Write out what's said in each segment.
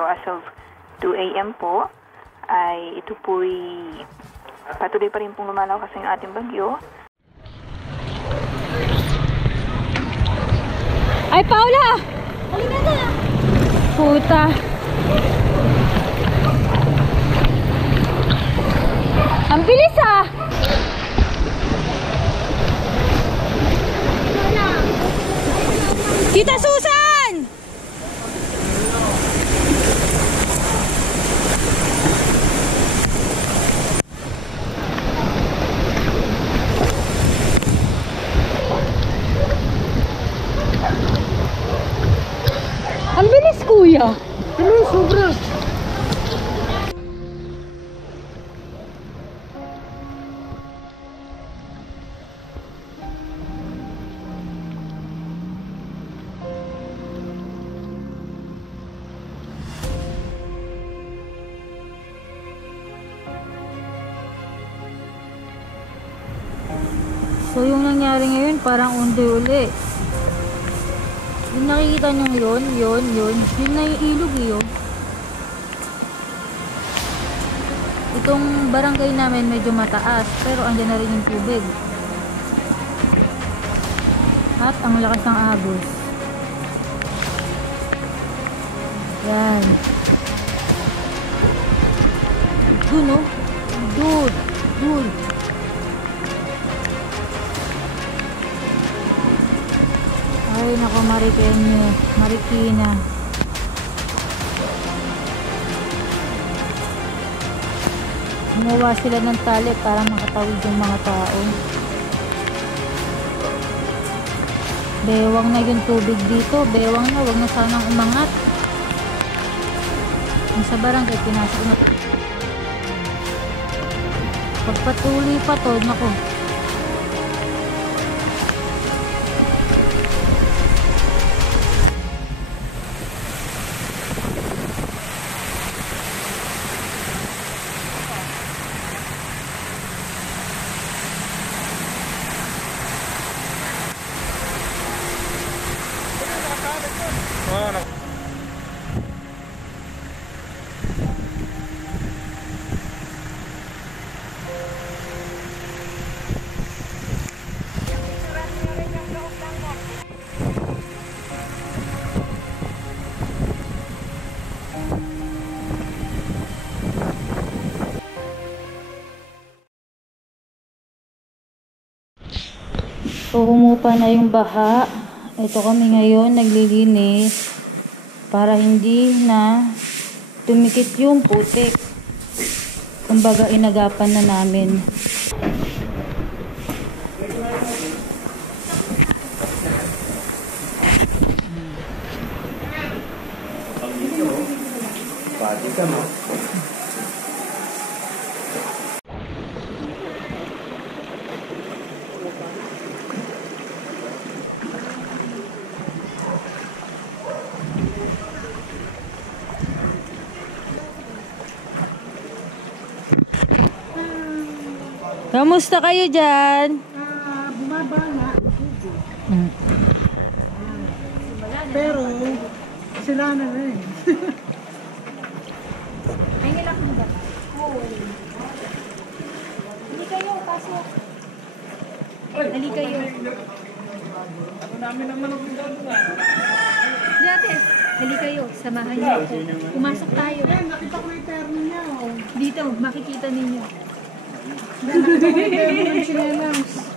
So as of 2 a.m. po, ay ito po'y patuloy pa rin pong lumalakas ang ating bagyo. Ay, Paula! Halika na! Puta! Ang bilis ah! Tita Susan! Ang bilis, kuya! Bilis, sobra! So yung nangyari ngayon parang undi uli. Yung nakikita nyo yun na yung ilog yun. Itong barangay namin medyo mataas pero andyan na rin yung tubig. At ang lakas ng agos. Yan. Dun oh. Dun. Ay, nako, Marikina. Gumawa sila ng tali para makatawid yung mga tao. Bewang na yung tubig dito. Bewang na, wag na sanang umangat. Yung sa barangay, pinasok na. Pagpatuloy pa to, nako. So, umupa na yung baha. Ito kami ngayon naglilinis para hindi na tumikit yung putik. Kumbaga, inagapan na namin. Pati ka mo. Kamusta kayo dyan? Bumaba nga. Pero, sila na rin. Ay, nilak mo ba? Oo. Hindi kayo, pasok. Dali kayo. Ako namin naman ang pinagdaan. Dati, dali kayo. Samahan niyo ako. Pumasok tayo. Nakita ko yung terno niya. Dito, makikita ninyo. Nakita ko yung terno ng chinelas.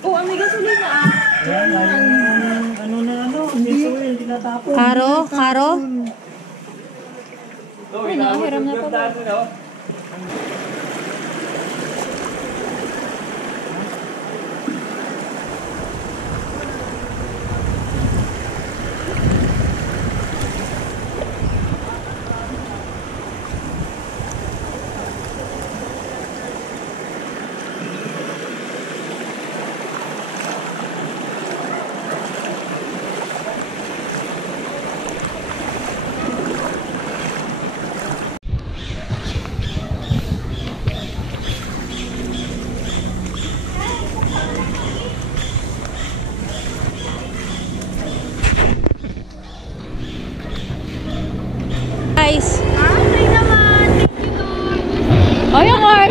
Oh, ang may gasolina Hindi oil, tinatapon. Karo? Ay, nakahiram na pa.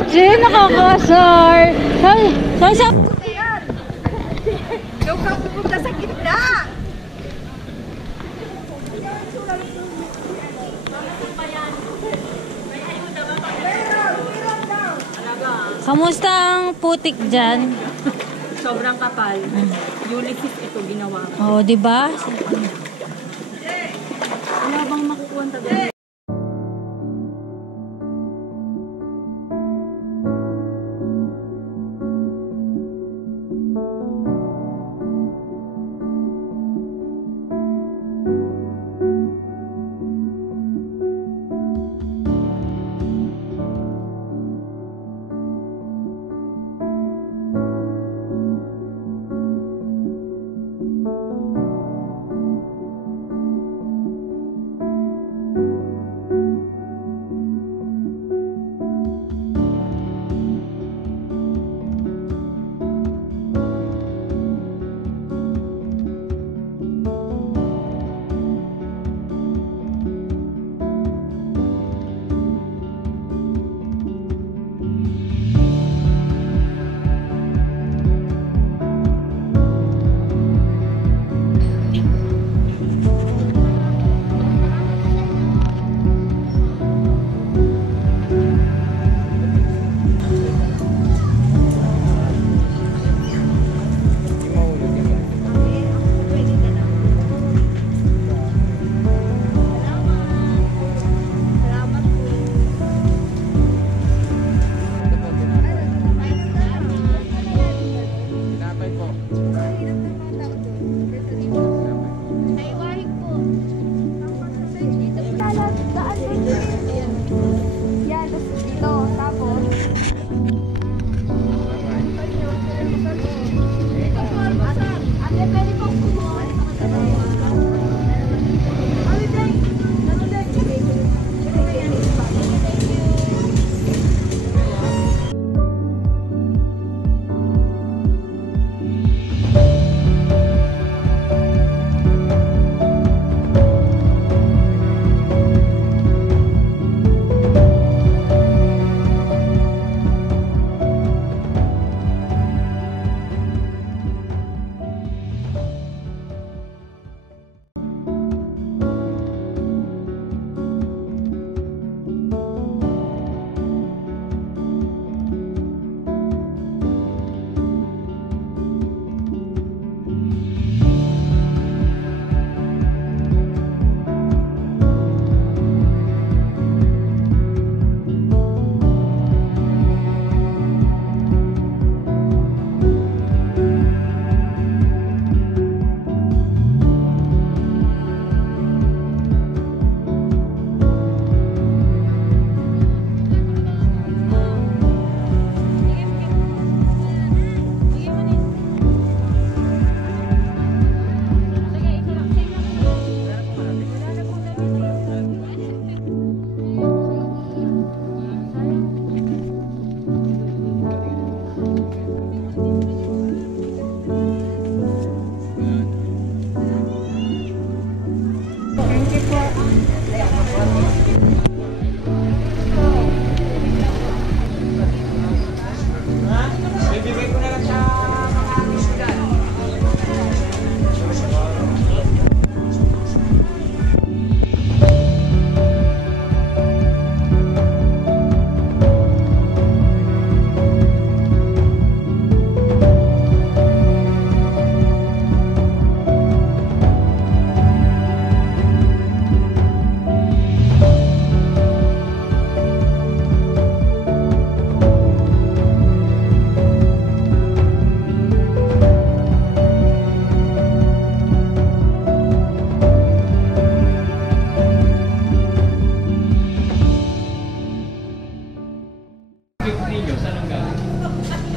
Che, nakakasar. Sa Yung kang pupunta sa gitna. Kamusta ang putik dyan? Sobrang kapal. Ulysses ito ginawa ko. Oh, di ba? Wala bang makukuha ang tagal?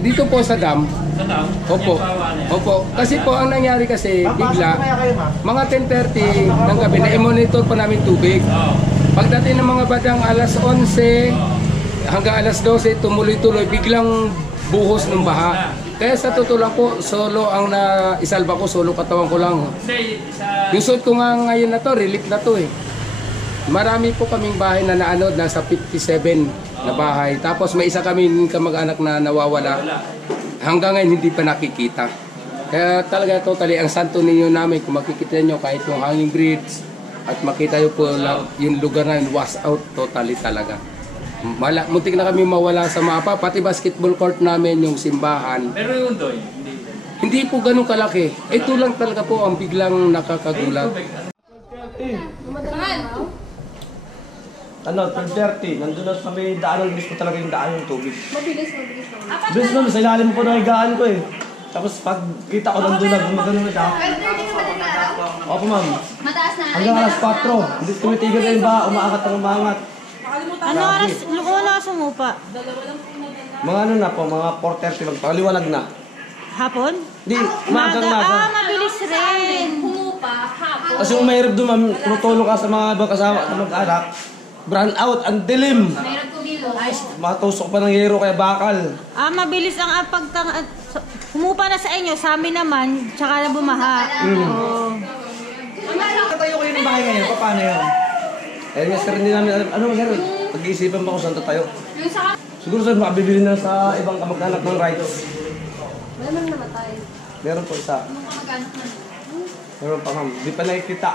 Dito po sa dam. Sa dam? Opo. Opo. Kasi po ang nangyari kasi bigla, mga 10:30 ng gabi na i-monitor pa namin tubig. Pagdating ng mga badang alas 11 hanggang alas 12 tumuloy-tuloy biglang buhos ng baha. Kaya sa totoo lang po, solo ang naisalba ko, solo katawan ko lang. Yung suot ko nga ngayon na to, relief na to eh. Marami po kaming bahay na naanod, nasa 57. na bahay. Tapos may isa kami kamag-anak na nawawala. Hanggang ngayon hindi pa nakikita. Kaya talaga totally ang Santo Niño namin, kung makikita nyo kahit yung hanging bridge at makita nyo po lang yung lugar na yun, wash out totally talaga. Muntik na kami mawala sa mapa, pati basketball court namin, yung simbahan. Pero yung doy, Hindi po ganun kalaki. Ito lang talaga po ang biglang nakakagulat. Ano, 12:30, nandun na sa may daanan, mismo talaga yung daan yung tubig. Mabilis ma'am, sa ilalim po na higaan ko eh. Tapos pag kita ko nandun na, gumagano na siya. Opo ma'am. Mataas na. Hanggang alas 4, hindi tumitigil na yung ba, umaangat ang umaangat. Ano oras? Wala sumupa. Mga ano na po, mga 4:30 lang, paliwanag na. Hapon? Hindi, umagang maga. Mabilis rin. Humupa, hapon. Kasi kung mahirap doon ma'am, tutulong ka sa mga ibang kasama at mag-anak, brand out, ang dilim. Mayroon kumilos. Matusok pa ng yero kaya bakal. Mabilis ang humupa na sa inyo, sa amin naman, tsaka na bumaha. Oo. Tatayo kayo ng bahay ngayon, paano yun? Eh, nga sir, hindi namin alam. Ano sir, pag-iisipan pa kung saan tatayo. Yung sa Siguro sir, makabibili na sa ibang kamag-anak ng rights. wala man namatay. Meron po isa. Anong kamag-anak man? Meron pa ma'am. Di pa nakikita.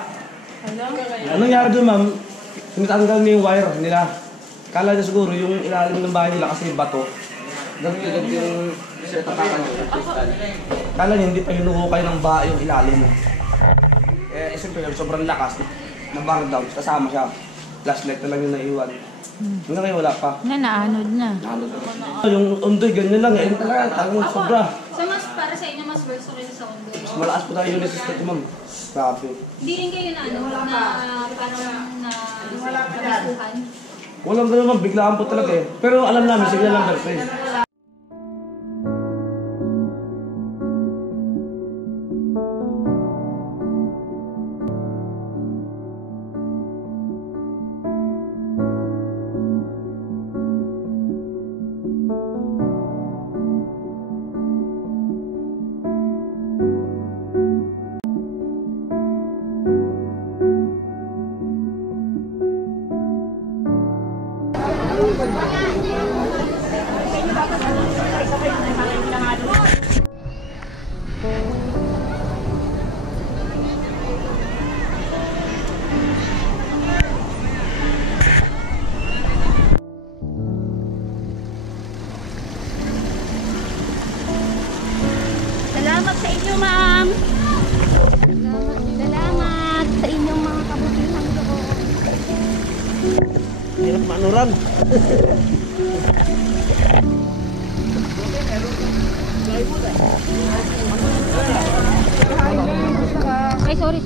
Anong nangyari doon ma'am? Tinatanggal niya yung wire nila. Kala niya siguro yung ilalim ng bahay nila kasi bato. Ganito yung tapakan niya ng kristal. Kala niya hindi pa hinuhukay ng bahay yung ilalim. Eh, siyempre sobrang lakas. Nabang down. Kasama siya. Flashlight na lang yung naiwan. Hanggang ngayon wala pa. Naanod na. Yung undoy, ganyan lang. Eh, talaga, talagang sobra. So mas para sa inyo mas worse rin sa undo. Mas malakas po tayo yung resistance, ma'am. Grabe. Hindi rin kayo na ano, na parang na namasuhan. Walang ganun ma'am, biglaan po talaga eh. Pero alam namin, signal number 3. Salamat sa inyo, ma'am. Salamat sa inyong mga kabutihan doon. Hirap manuran. Ay, sorry.